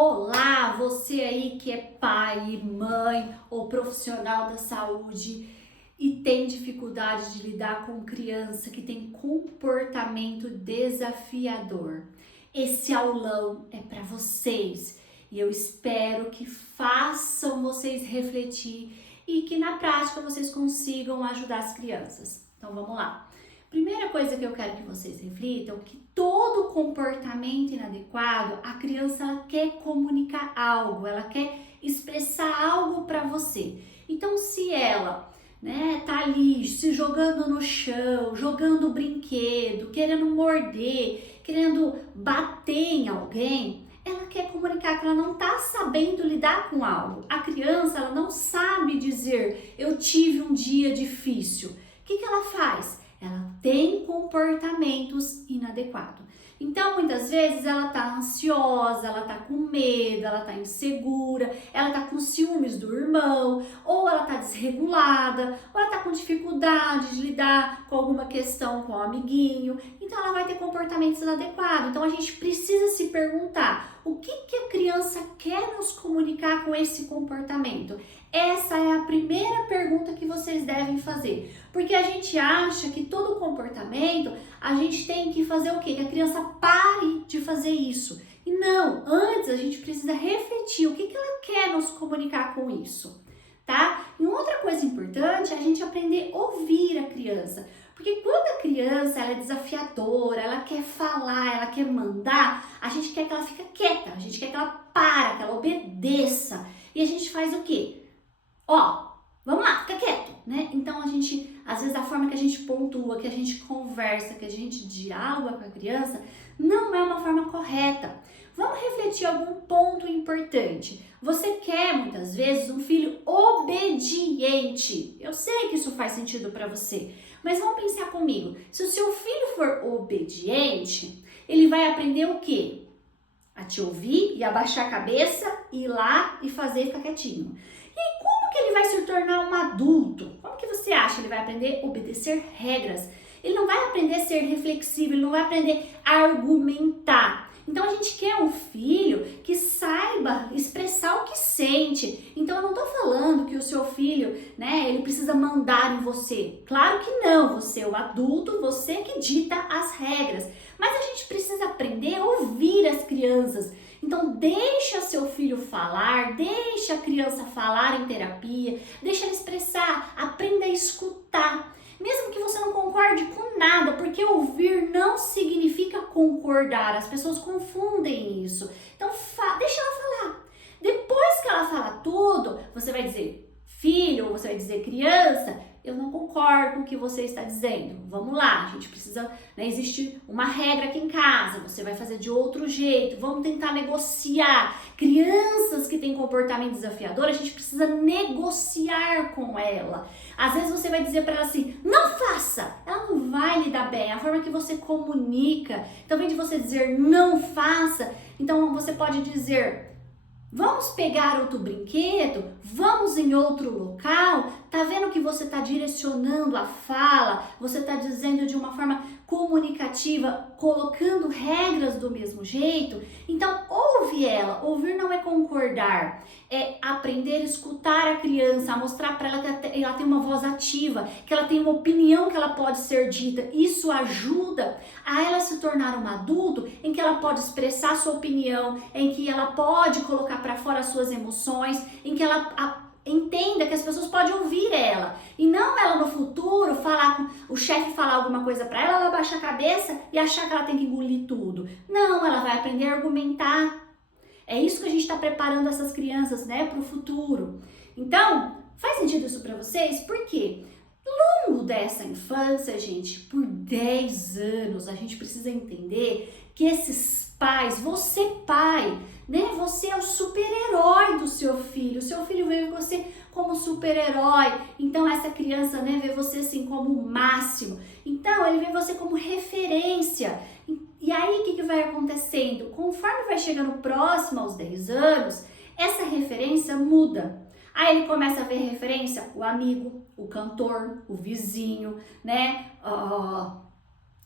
Olá, você aí que é pai, mãe ou profissional da saúde e tem dificuldade de lidar com criança que tem comportamento desafiador. Esse aulão é para vocês e eu espero que façam vocês refletir e que na prática vocês consigam ajudar as crianças. Então vamos lá. Primeira coisa que eu quero que vocês reflitam, que todo comportamento inadequado, a criança ela quer comunicar algo, ela quer expressar algo para você. Então se ela, tá ali se jogando no chão, jogando brinquedo, querendo morder, querendo bater em alguém, ela quer comunicar que ela não está sabendo lidar com algo. A criança ela não sabe dizer, eu tive um dia difícil. O que ela faz? Ela tem comportamentos inadequados. Então, muitas vezes ela tá ansiosa, ela tá com medo, ela tá insegura, ela tá com ciúmes do irmão, ou ela tá desregulada, ou ela tá com dificuldade de lidar com alguma questão com o amiguinho. Então, ela vai ter comportamentos inadequados. Então, a gente precisa se perguntar o que a criança quer nos comunicar com esse comportamento. Essa é a primeira pergunta que vocês devem fazer, porque a gente acha que todo comportamento a gente tem que fazer o quê? Que a criança pare de fazer isso. E não, antes a gente precisa refletir o que ela quer nos comunicar com isso, tá? E outra coisa importante é a gente aprender a ouvir a criança, porque quando a criança ela é desafiadora, ela quer falar, ela quer mandar, a gente quer que ela fique quieta, a gente quer que ela pare, que ela obedeça. E a gente faz o quê? Vamos lá, fica quieto, né? Então a gente, às vezes a forma que a gente pontua, que a gente conversa, que a gente dialoga com a criança, não é uma forma correta. Vamos refletir algum ponto importante. Você quer muitas vezes um filho obediente. Eu sei que isso faz sentido para você, mas vamos pensar comigo. Se o seu filho for obediente, ele vai aprender o quê? A te ouvir e abaixar a cabeça, ir lá e fazer e ficar quietinho. E como que ele vai se tornar um adulto? Como que você acha? Ele vai aprender a obedecer regras. Ele não vai aprender a ser reflexivo, ele não vai aprender a argumentar. Então a gente quer um filho que saiba expressar o que sente. Então eu não tô falando que o seu filho, ele precisa mandar em você. Claro que não, você é o adulto, você que dita as regras. Mas a gente precisa aprender a ouvir as crianças. Então deixa seu filho falar, deixa a criança falar em terapia, deixa ela expressar, aprenda a escutar. Mesmo que você não concorde com nada, porque ouvir não significa concordar, as pessoas confundem isso. Então deixa ela falar. Depois que ela falar tudo, você vai dizer, filho, ou você vai dizer, criança, eu não concordo com o que você está dizendo. Vamos lá, a gente precisa, existe uma regra aqui em casa, você vai fazer de outro jeito, vamos tentar negociar. Crianças que têm comportamento desafiador, a gente precisa negociar com ela. Às vezes você vai dizer para ela assim, não faça, ela não vai lidar bem, a forma que você comunica. Então, ao invés de você dizer não faça, então você pode dizer, vamos pegar outro brinquedo? Vamos em outro local? Tá vendo que você tá direcionando a fala? Você tá dizendo de uma forma comunicativa, colocando regras do mesmo jeito? Então, ouve ela. Ouvir não é concordar, é aprender a escutar a criança, a mostrar para ela que ela tem uma voz ativa, que ela tem uma opinião que ela pode ser dita. Isso ajuda a ela se tornar um adulto em que ela pode expressar sua opinião, em que ela pode colocar para fora as suas emoções, em que ela entenda que as pessoas podem ouvir ela e não ela no futuro o chefe falar alguma coisa para ela, ela baixar a cabeça e achar que ela tem que engolir tudo. Não, ela vai aprender a argumentar. É isso que a gente está preparando essas crianças, para o futuro. Então, faz sentido isso para vocês? Por quê? Ao longo dessa infância, gente, por 10 anos, a gente precisa entender que esses pais, você pai, você é o super-herói do seu filho. O seu filho vê você como super-herói. Então essa criança, vê você assim como o máximo. Então ele vê você como referência. E aí o que vai acontecendo? Conforme vai chegando próximo aos 10 anos, essa referência muda. Aí ele começa a ver referência, o amigo, o cantor, o vizinho, a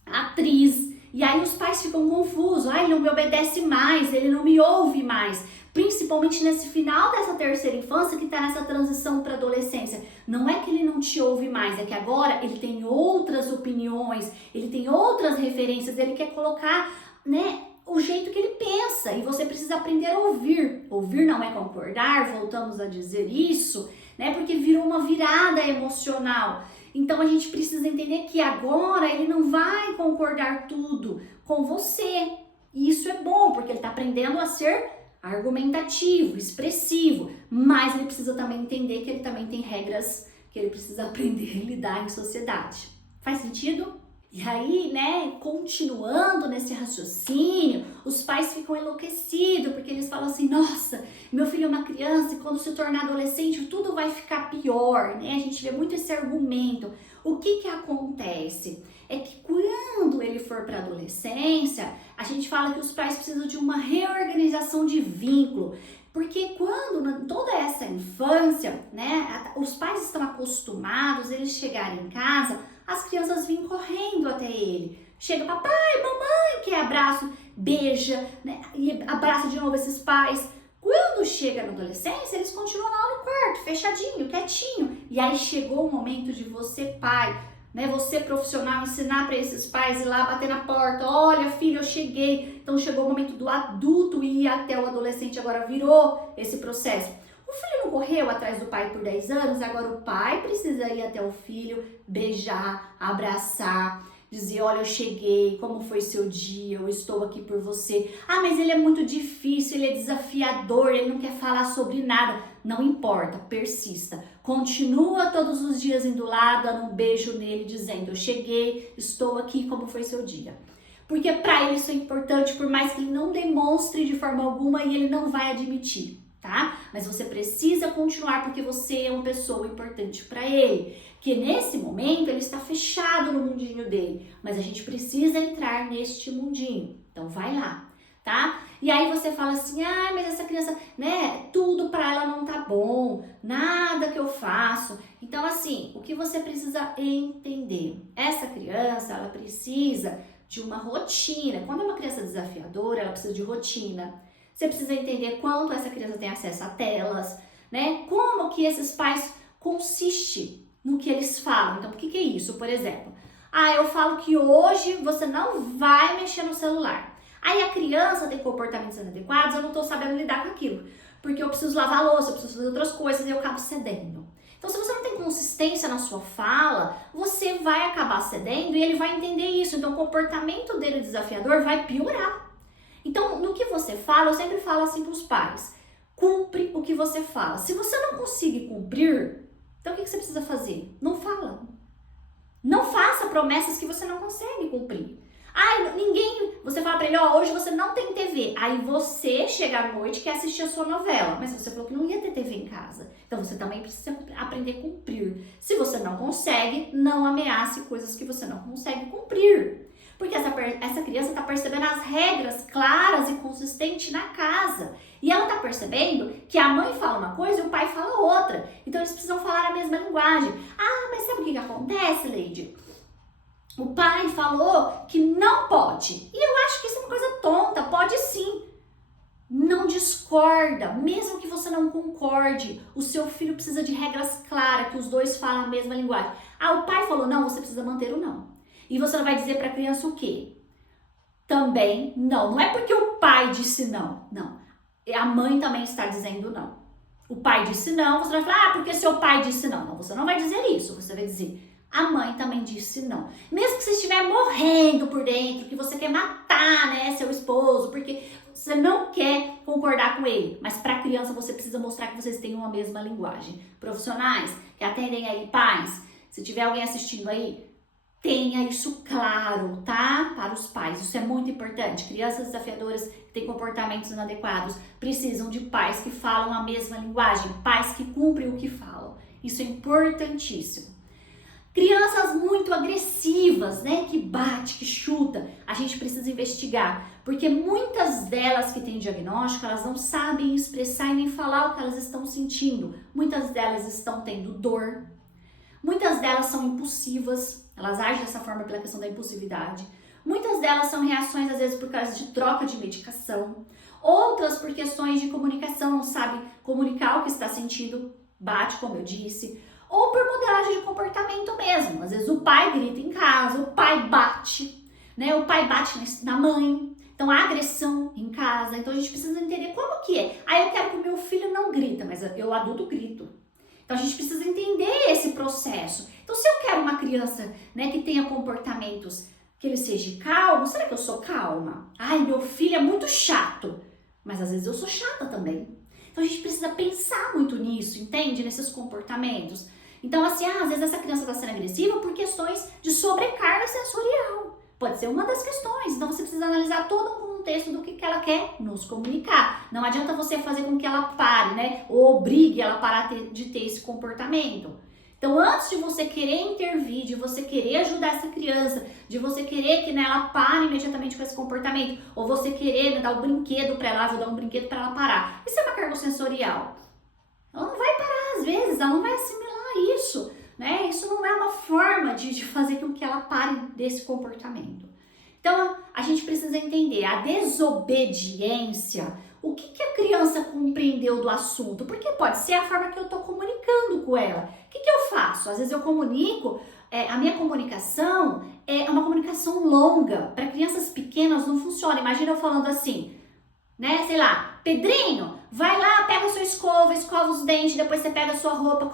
atriz. E aí os pais ficam confusos, ele não me obedece mais, ele não me ouve mais. Principalmente nesse final dessa terceira infância que está nessa transição para adolescência. Não é que ele não te ouve mais, é que agora ele tem outras opiniões, ele tem outras referências, ele quer colocar, né, o jeito que ele pensa, e você precisa aprender a ouvir. Ouvir não é concordar, voltamos a dizer isso, né? Porque virou uma virada emocional. Então a gente precisa entender que agora ele não vai concordar tudo com você. E isso é bom, porque ele está aprendendo a ser argumentativo, expressivo, mas ele precisa também entender que ele também tem regras que ele precisa aprender a lidar em sociedade. Faz sentido? E aí, né, continuando nesse raciocínio, os pais ficam enlouquecidos, porque eles falam assim, nossa, meu filho é uma criança e quando se tornar adolescente tudo vai ficar pior, né? A gente vê muito esse argumento. O que acontece? É que quando ele for para a adolescência, a gente fala que os pais precisam de uma reorganização de vínculo, porque quando toda essa infância, né, os pais estão acostumados a eles chegarem em casa, as crianças vêm correndo até ele. Chega papai, mamãe, que abraço, beija, né, e abraça de novo esses pais. Quando chega na adolescência, eles continuam lá no quarto, fechadinho, quietinho. E aí chegou o momento de você, pai, né, você profissional, ensinar para esses pais ir lá bater na porta. Olha, filho, eu cheguei. Então chegou o momento do adulto ir até o adolescente, agora virou esse processo. O filho não correu atrás do pai por 10 anos, agora o pai precisa ir até o filho, beijar, abraçar, dizer, olha, eu cheguei, como foi seu dia, eu estou aqui por você. Ah, mas ele é muito difícil, ele é desafiador, ele não quer falar sobre nada. Não importa, persista. Continua todos os dias indo lá, dando um beijo nele, dizendo, eu cheguei, estou aqui, como foi seu dia. Porque para ele isso é importante, por mais que ele não demonstre de forma alguma e ele não vai admitir, tá? Mas você precisa continuar porque você é uma pessoa importante para ele. Que nesse momento ele está fechado no mundinho dele, mas a gente precisa entrar neste mundinho. Então vai lá, tá? E aí você fala assim, ah, mas essa criança, né, tudo para ela não tá bom, nada que eu faço. Então assim, o que você precisa entender? Essa criança, ela precisa de uma rotina. Quando é uma criança desafiadora, ela precisa de rotina. Você precisa entender quanto essa criança tem acesso a telas, né? Como que esses pais consistem no que eles falam. Então, o que é isso? Por exemplo, eu falo que hoje você não vai mexer no celular. Aí a criança tem comportamentos inadequados, eu não tô sabendo lidar com aquilo. Porque eu preciso lavar a louça, eu preciso fazer outras coisas e eu acabo cedendo. Então, se você não tem consistência na sua fala, você vai acabar cedendo e ele vai entender isso. Então, o comportamento dele desafiador vai piorar. Então, no que você fala, eu sempre falo assim para os pais, cumpre o que você fala. Se você não conseguir cumprir, então o que você precisa fazer? Não fala. Não faça promessas que você não consegue cumprir. Você fala para ele, hoje você não tem TV. Aí você chega à noite e quer assistir a sua novela, mas você falou que não ia ter TV em casa. Então você também precisa aprender a cumprir. Se você não consegue, não ameace coisas que você não consegue cumprir. Porque essa criança está percebendo as regras claras e consistentes na casa. E ela está percebendo que a mãe fala uma coisa e o pai fala outra. Então eles precisam falar a mesma linguagem. Mas sabe o que acontece, Lady? O pai falou que não pode. E eu acho que isso é uma coisa tonta. Pode sim. Não discorda, mesmo que você não concorde. O seu filho precisa de regras claras, que os dois falam a mesma linguagem. O pai falou não, você precisa manter o não. E você não vai dizer para a criança o quê? Também não. Não é porque o pai disse não. Não. A mãe também está dizendo não. O pai disse não, você vai falar, porque seu pai disse não. Não, você não vai dizer isso. Você vai dizer, a mãe também disse não. Mesmo que você estiver morrendo por dentro, que você quer matar, né, seu esposo, porque você não quer concordar com ele. Mas para a criança você precisa mostrar que vocês têm uma mesma linguagem. Profissionais que atendem aí pais, se tiver alguém assistindo aí, tenha isso claro, tá? Para os pais. Isso é muito importante. Crianças desafiadoras que têm comportamentos inadequados precisam de pais que falam a mesma linguagem, pais que cumprem o que falam. Isso é importantíssimo. Crianças muito agressivas, né? Que bate, que chuta. A gente precisa investigar, porque muitas delas que têm diagnóstico, elas não sabem expressar e nem falar o que elas estão sentindo. Muitas delas estão tendo dor. Muitas delas são impulsivas, elas agem dessa forma pela questão da impulsividade. Muitas delas são reações, às vezes, por causa de troca de medicação. Outras por questões de comunicação, não sabe comunicar o que está sentindo, bate, como eu disse. Ou por modelagem de comportamento mesmo. Às vezes o pai grita em casa, o pai bate, né? O pai bate na mãe. Então, a agressão em casa. Então, a gente precisa entender como que é. Eu quero que o meu filho não grita, mas eu adulto grito. Então, a gente precisa entender esse processo. Então, se eu quero uma criança, né, que tenha comportamentos que ele seja calmo, será que eu sou calma? Meu filho é muito chato. Mas, às vezes, eu sou chata também. Então, a gente precisa pensar muito nisso, entende? Nesses comportamentos. Então, assim, às vezes essa criança está sendo agressiva por questões de sobrecarga sensorial. Pode ser uma das questões. Então, você precisa analisar todo o contexto do que ela quer nos comunicar. Não adianta você fazer com que ela pare, né? Ou obrigue ela a parar de ter esse comportamento. Então, antes de você querer intervir, de você querer ajudar essa criança, de você querer que, né, ela pare imediatamente com esse comportamento, ou você querer, né, dar um brinquedo para ela, vou dar um brinquedo para ela parar. Isso é uma carga sensorial. Ela não vai parar às vezes, ela não vai assimilar isso, né? Isso não é uma forma de fazer com que ela pare desse comportamento. Então, a gente precisa entender a desobediência. O que a criança compreendeu do assunto? Porque pode ser a forma que eu estou comunicando com ela. O que eu faço? Às vezes eu comunico, a minha comunicação é uma comunicação longa. Para crianças pequenas não funciona. Imagina eu falando assim, né? Sei lá, Pedrinho, vai lá, pega a sua escova, escova os dentes, depois você pega a sua roupa,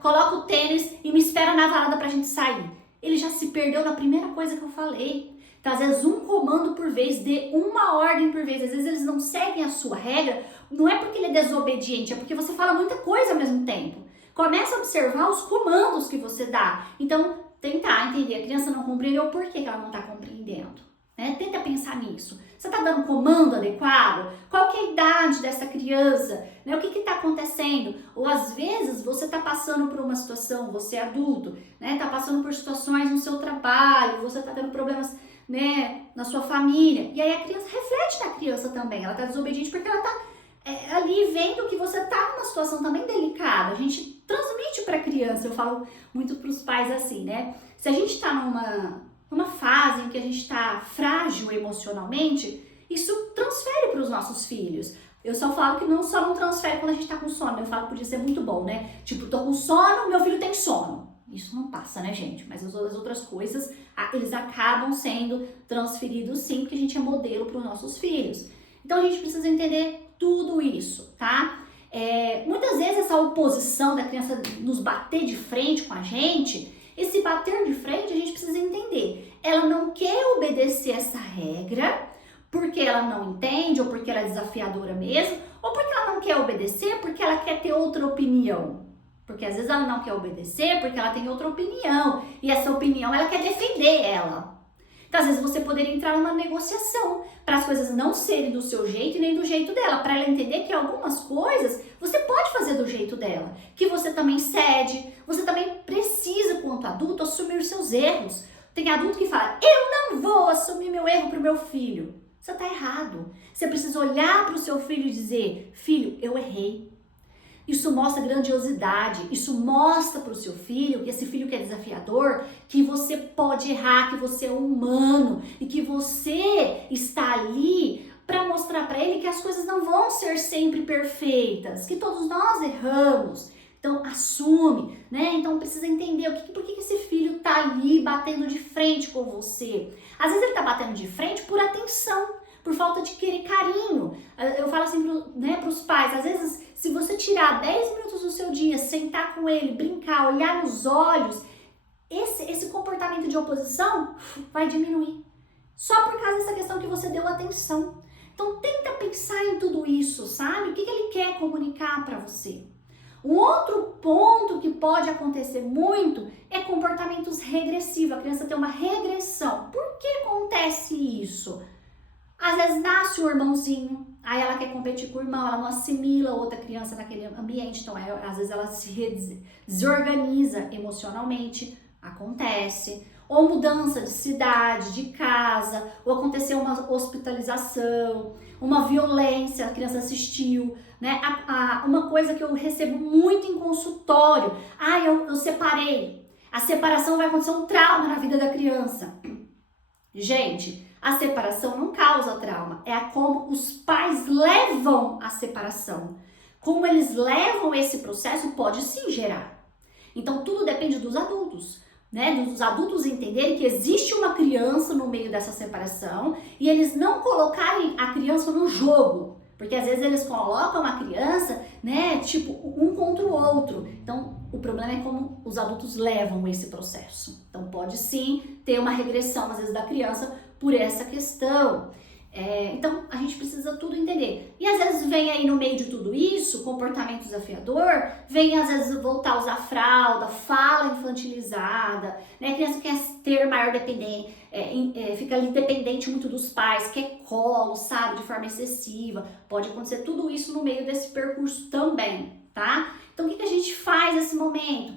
coloca o tênis e me espera na varanda pra gente sair. Ele já se perdeu na primeira coisa que eu falei. Então, às vezes, um comando por vez, dê uma ordem por vez. Às vezes, eles não seguem a sua regra, não é porque ele é desobediente, é porque você fala muita coisa ao mesmo tempo. Começa a observar os comandos que você dá. Então, tentar entender. A criança não compreendeu, por que ela não está compreendendo? Né? Tenta pensar nisso. Você está dando comando adequado? Qual que é a idade dessa criança? Né? O que está acontecendo? Ou às vezes você está passando por uma situação, você é adulto, né? Está passando por situações no seu trabalho, você está tendo problemas, né, na sua família. E aí a criança reflete na criança também. Ela está desobediente porque ela está ali vendo que você está numa situação também delicada. A gente transmite para a criança. Eu falo muito para os pais assim, né? Se a gente está numa fase em que a gente está frágil emocionalmente, isso transfere para os nossos filhos. Eu só falo que não transfere quando a gente tá com sono. Eu falo que podia ser muito bom, né? Tipo, tô com sono, meu filho tem sono. Isso não passa, né, gente? Mas as outras coisas, eles acabam sendo transferidos sim, porque a gente é modelo para os nossos filhos. Então, a gente precisa entender tudo isso, tá? Muitas vezes essa oposição da criança nos bater de frente com a gente, esse bater de frente a gente precisa entender. Ela não quer obedecer essa regra porque ela não entende ou porque ela é desafiadora mesmo, ou porque ela não quer obedecer porque ela quer ter outra opinião. Porque às vezes ela não quer obedecer porque ela tem outra opinião e essa opinião ela quer defender ela. Então às vezes você poderia entrar numa negociação para as coisas não serem do seu jeito e nem do jeito dela, para ela entender que algumas coisas você pode fazer do jeito dela, que você também cede, você também precisa, quanto adulto, assumir os seus erros. Tem adulto que fala, eu não vou assumir meu erro para o meu filho. Você está errado. Você precisa olhar para o seu filho e dizer, filho, eu errei. Isso mostra grandiosidade, isso mostra para o seu filho, que esse filho que é desafiador, que você pode errar, que você é humano e que você está ali para mostrar para ele que as coisas não vão ser sempre perfeitas, que todos nós erramos. Então, assume, né? Então, precisa entender por que esse filho tá ali batendo de frente com você. Às vezes ele tá batendo de frente por atenção, por falta de querer carinho. Eu falo assim, pros pais, às vezes, se você tirar 10 minutos do seu dia, sentar com ele, brincar, olhar nos olhos, esse comportamento de oposição vai diminuir. Só por causa dessa questão que você deu atenção. Então, tenta pensar em tudo isso, sabe? O que ele quer comunicar para você? Um outro ponto que pode acontecer muito é comportamentos regressivos. A criança tem uma regressão. Por que acontece isso? Às vezes nasce um irmãozinho, aí ela quer competir com o irmão, ela não assimila outra criança naquele ambiente, então às vezes ela se desorganiza emocionalmente, acontece. Ou mudança de cidade, de casa, ou aconteceu uma hospitalização, uma violência, a criança assistiu, né? Uma coisa que eu recebo muito em consultório, eu separei. A separação vai acontecer um trauma na vida da criança. Gente, a separação não causa trauma, é como os pais levam a separação. Como eles levam esse processo pode sim gerar. Então tudo depende dos adultos, né? Dos adultos entenderem que existe uma criança no meio dessa separação e eles não colocarem a criança no jogo. Porque às vezes eles colocam a criança, né, tipo, um contra o outro. Então, o problema é como os adultos levam esse processo. Então, pode sim ter uma regressão, às vezes, da criança por essa questão. Então, a gente precisa tudo entender. E às vezes vem aí no meio de tudo isso, comportamento desafiador, vem às vezes voltar a usar fralda, fala infantilizada, né? A criança quer ter maior dependência, fica ali dependente muito dos pais, quer colo, sabe, de forma excessiva. Pode acontecer tudo isso no meio desse percurso também, tá? Então, o que a gente faz nesse momento?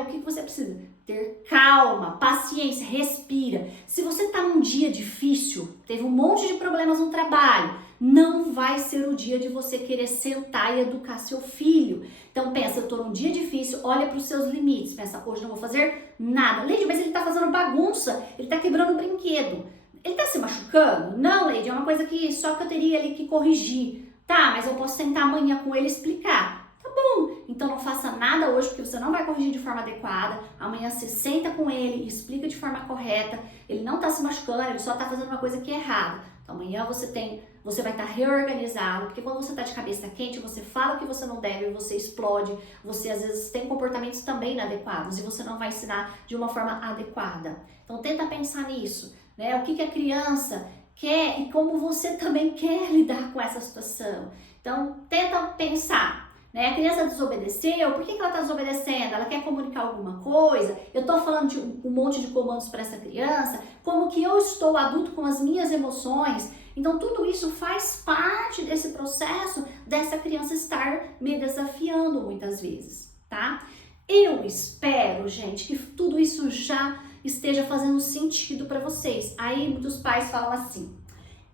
O que você precisa? Ter calma, paciência, respira. Se você tá num dia difícil, teve um monte de problemas no trabalho, não vai ser o dia de você querer sentar e educar seu filho. Então pensa, eu tô num dia difícil, olha para os seus limites, pensa, hoje não vou fazer nada. Leide, mas ele tá fazendo bagunça, ele tá quebrando o brinquedo. Ele tá se machucando? Não, Leide, é uma coisa que só que eu teria ali que corrigir. Tá, mas eu posso sentar amanhã com ele e explicar. Tá bom, então não faça nada hoje porque você não vai corrigir de forma adequada. Amanhã você senta com ele e explica de forma correta. Ele não tá se machucando, ele só tá fazendo uma coisa que é errada. Então amanhã você vai estar reorganizado, porque quando você tá de cabeça quente, você fala o que você não deve, você explode, você às vezes tem comportamentos também inadequados e você não vai ensinar de uma forma adequada. Então tenta pensar nisso, né? O que a criança quer e como você também quer lidar com essa situação. Então tenta pensar. A criança desobedeceu, por que ela está desobedecendo? Ela quer comunicar alguma coisa? Eu estou falando de um monte de comandos para essa criança, como que eu estou adulto com as minhas emoções? Então tudo isso faz parte desse processo dessa criança estar me desafiando muitas vezes, tá? Eu espero, gente, que tudo isso já esteja fazendo sentido para vocês. Aí muitos pais falam assim,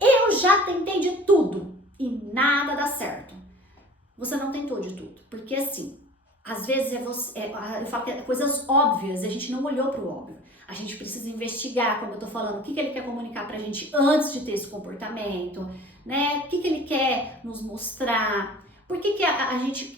eu já tentei de tudo e nada dá certo. Você não tentou de tudo, porque assim, às vezes eu falo que é coisas óbvias, a gente não olhou para o óbvio. A gente precisa investigar, como eu tô falando, o que ele quer comunicar pra gente antes de ter esse comportamento, né? O que ele quer nos mostrar, por que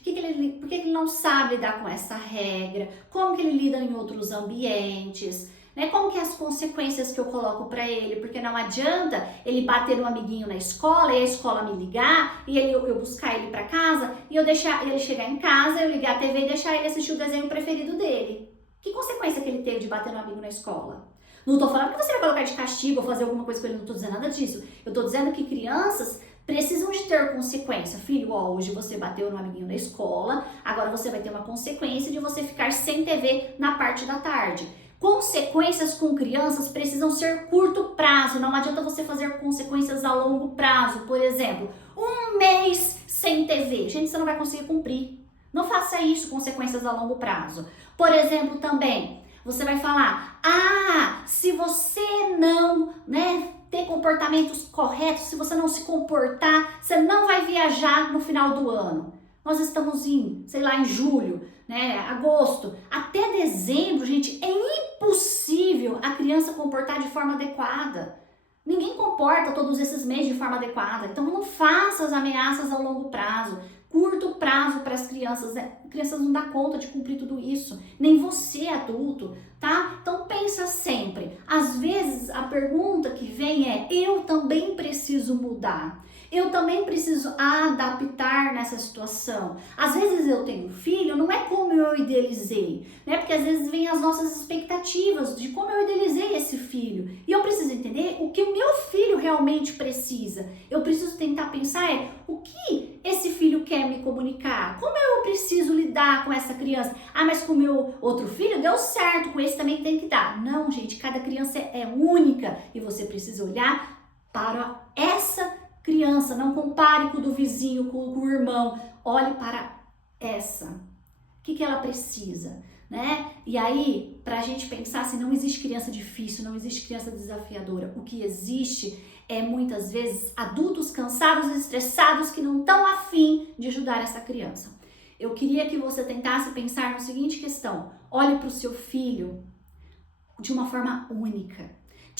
ele não sabe lidar com essa regra, como que ele lida em outros ambientes, né? Como que é as consequências que eu coloco para ele, porque não adianta ele bater no amiguinho na escola e a escola me ligar e eu buscar ele para casa e eu deixar ele chegar em casa, eu ligar a TV e deixar ele assistir o desenho preferido dele. Que consequência que ele teve de bater no amigo na escola? Não tô falando que você vai colocar de castigo ou fazer alguma coisa com ele, não tô dizendo nada disso. Eu tô dizendo que crianças precisam de ter consequência. Filho, hoje você bateu no amiguinho na escola, agora você vai ter uma consequência de você ficar sem TV na parte da tarde. Consequências com crianças precisam ser curto prazo, não adianta você fazer consequências a longo prazo. Por exemplo, 1 mês sem TV. Gente, você não vai conseguir cumprir. Não faça isso, consequências a longo prazo. Por exemplo, também, você vai falar, se você não, ter comportamentos corretos, se você não se comportar, você não vai viajar no final do ano. Nós estamos em julho, agosto, até dezembro, gente, é impossível a criança comportar de forma adequada. Ninguém comporta todos esses meses de forma adequada, então não faça as ameaças a longo prazo. Curto prazo para as crianças, crianças não dá conta de cumprir tudo isso, nem você adulto, tá? Então pensa sempre, às vezes a pergunta que vem é, eu também preciso mudar, eu também preciso adaptar nessa situação. Às vezes eu tenho um filho, não é como eu idealizei, porque às vezes vem as nossas expectativas de como eu idealizei esse filho. E eu preciso entender o que o meu filho realmente precisa. Eu preciso tentar pensar o que esse filho quer me comunicar. Como eu preciso lidar com essa criança? Mas com o meu outro filho deu certo, com esse também tem que dar. Não, gente, cada criança é única e você precisa olhar para essa criança, não compare com o do vizinho, com o irmão, olhe para essa. O que ela precisa, E aí, pra gente pensar assim, não existe criança difícil, não existe criança desafiadora. O que existe é muitas vezes adultos cansados e estressados que não estão afim de ajudar essa criança. Eu queria que você tentasse pensar na seguinte questão: olhe para o seu filho de uma forma única.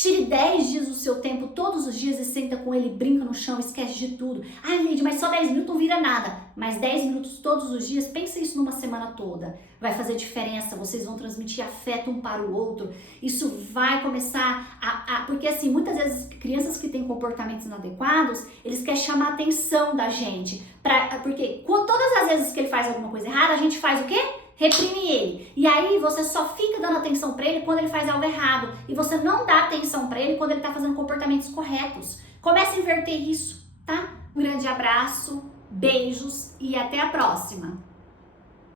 Tire 10 dias do seu tempo, todos os dias, e senta com ele, brinca no chão, esquece de tudo. Ah, Lídia, mas só 10 minutos não vira nada. Mas 10 minutos todos os dias, pensa isso numa semana toda. Vai fazer diferença, vocês vão transmitir afeto um para o outro. Isso vai começar porque assim, muitas vezes crianças que têm comportamentos inadequados, eles querem chamar a atenção da gente. Porque todas as vezes que ele faz alguma coisa errada, a gente faz o quê? Reprime ele. E aí você só fica dando atenção pra ele quando ele faz algo errado. E você não dá atenção pra ele quando ele tá fazendo comportamentos corretos. Comece a inverter isso, tá? Um grande abraço, beijos e até a próxima.